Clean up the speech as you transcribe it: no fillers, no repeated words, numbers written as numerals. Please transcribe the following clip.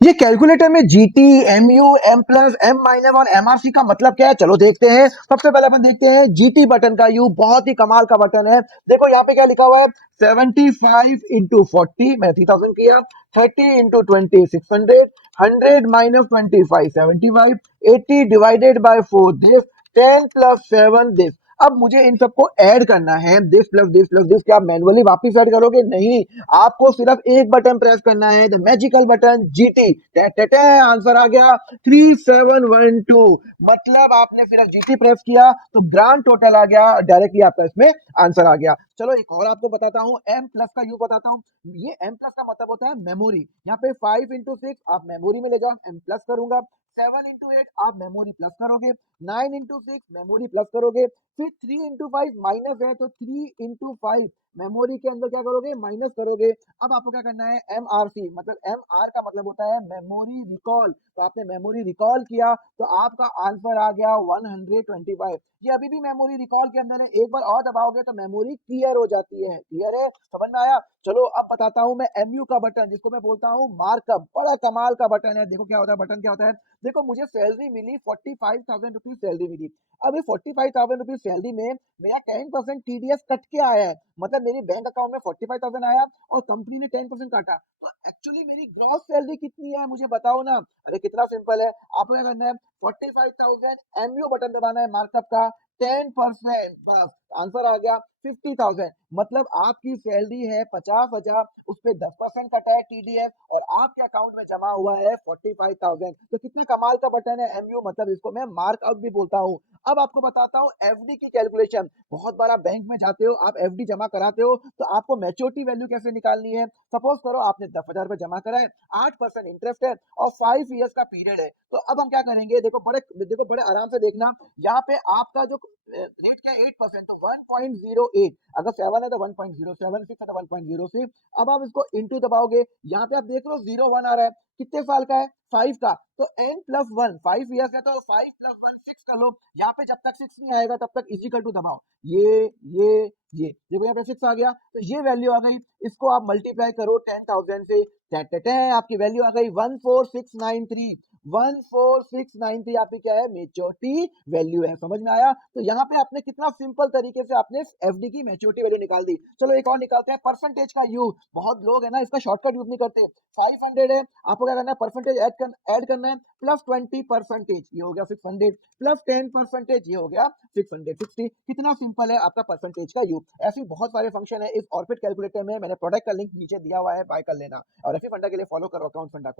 ये कैलकुलेटर में GT, MU, M plus, M minus और एमआरसी का मतलब क्या है, चलो देखते हैं। सबसे पहले अपन देखते हैं जीटी बटन का यू, बहुत ही कमाल का बटन है। देखो यहाँ पे क्या लिखा हुआ है, 75 इंटू 40, मैं 3000 किया, 30 into 20 600, 100 - 25 75, 80 divided by 4 this, 10 + 7 this. अब मुझे इन सबको ऐड करना है, this plus this plus this. क्या आप मैनुअली वापिस ऐड करोगे? नहीं, आपको सिर्फ एक बटन प्रेस करना है, the magical button GT. Answer आ गया 3712। मतलब आपने सिर्फ जीटी प्रेस किया तो ग्रांड टोटल आ गया, डायरेक्टली आपका इसमें आंसर आ गया। चलो एक और आपको बताता हूं, एम प्लस का यू बताता हूं। ये एम प्लस का मतलब होता है मेमोरी। यहाँ पे 5 इंटू 6 आप मेमोरी में ले जाओ, एम प्लस करूंगा। 7 इंटू 8 आप मेमोरी प्लस करोगे। 9 इंटू 6 मेमोरी प्लस करोगे। फिर 3 इंटू 5 माइनस है तो 3 इंटू 5 मेमोरी के अंदर क्या करोगे, माइनस करोगे। अब आपको क्या करना है, एम आर सी, मतलब एम आर का मतलब होता है मेमोरी रिकॉल। तो आपने मेमोरी रिकॉल किया तो आपका आंसर आ गया 125। ये अभी भी मेमोरी रिकॉल के अंदर है, एक बार और दबाओगे तो मेमोरी क्लियर हो जाती है। क्लियर है, समझ में आया? चलो अब बताता हूं मैं एमयू का बटन, जिसको मैं बोलता हूं मार्कअप। बड़ा कमाल का बटन है। देखो क्या होता है, बटन क्या होता है। देखो मुझे सैलरी मिली, 45,000 रुपीज सैलरी मिली। अब ये 45,000 रुपीज सैलरी में मेरा 10% टीडीएस कट के आया है। मतलब मेरी बैंक अकाउंट में 45,000 आया और कंपनी ने 10% काटा, तो एक्चुअली मेरी ग्रॉस सैलरी कितनी है मुझे बताओ ना। अरे कितना सिंपल है, आपको क्या करना है, 45,000 एमयू बटन दबाना है मार्कअप का, 10%, बस आंसर आ गया 50,000। मतलब आपकी सैलरी है 50,000, उस पर 10% कटा है टीडीएस और आपके अकाउंट में जमा हुआ है 45,000। तो कितना कमाल का बटन है एमयू, मतलब इसको मैं मार्कअप भी बोलता हूँ। अब आपको बताता हूँ एफडी की कैलकुलेशन। बहुत बार आप बैंक में जाते हो, आप एफडी जमा कराते हो, तो आपको मैच्योरिटी वैल्यू कैसे निकालनी है। सपोज करो आपने 10,000 रुपए जमा कराए, 8% इंटरेस्ट है और 5 ईयर्स का पीरियड है। तो अब हम क्या करेंगे, देखो बड़े आराम से देखना। यहाँ पे आपका जो रेट क्या है, 8%, तो 1.08। अगर 7 है तो 1.07, 6 है तो 1.06। अब आप इसको इंटू दबाओगे, यहाँ पे आप देख लो 01 आ रहा है, कितने साल का है, 5 का। तो n+1, 5 ईयर्स है तो 5 + 1 6 कर लो। यहाँ पे जब तक 6 नहीं आएगा तब तक इजिकल टू दबाओ, ये ये देखो यहाँ पे 6 आ गया, तो ये वैल्यू आ गई। इसको आप मल्टीप्लाई करो 10,000 से, आपकी वैल्यू आ गई 14693। 14693 आपकी क्या है, मेच्योरिटी वैल्यू है। समझ में आया? तो यहाँ पे आपने कितना सिंपल तरीके से आपने एफडी की मेच्योरिटी वैल्यू निकाल दी। चलो एक और निकालते हैं, परसेंटेज का यूज। बहुत लोग है ना इसका शॉर्टकट यूज नहीं करते। 500 है, आपको क्या करना है, परसेंटेज ऐड करना है, +20%, ये हो गया 600, +10%, ये हो गया 660। कितना सिंपल है आपका परसेंटेज का यूज। ऐसे बहुत सारे फंक्शन है इस ऑर्बिट कैलकुलेटर में, मैंने प्रोडक्ट का लिंक नीचे दिया हुआ है, बाय कर लेना। और एफी फंडा के लिए फॉलो करो अकाउंट फंडा को।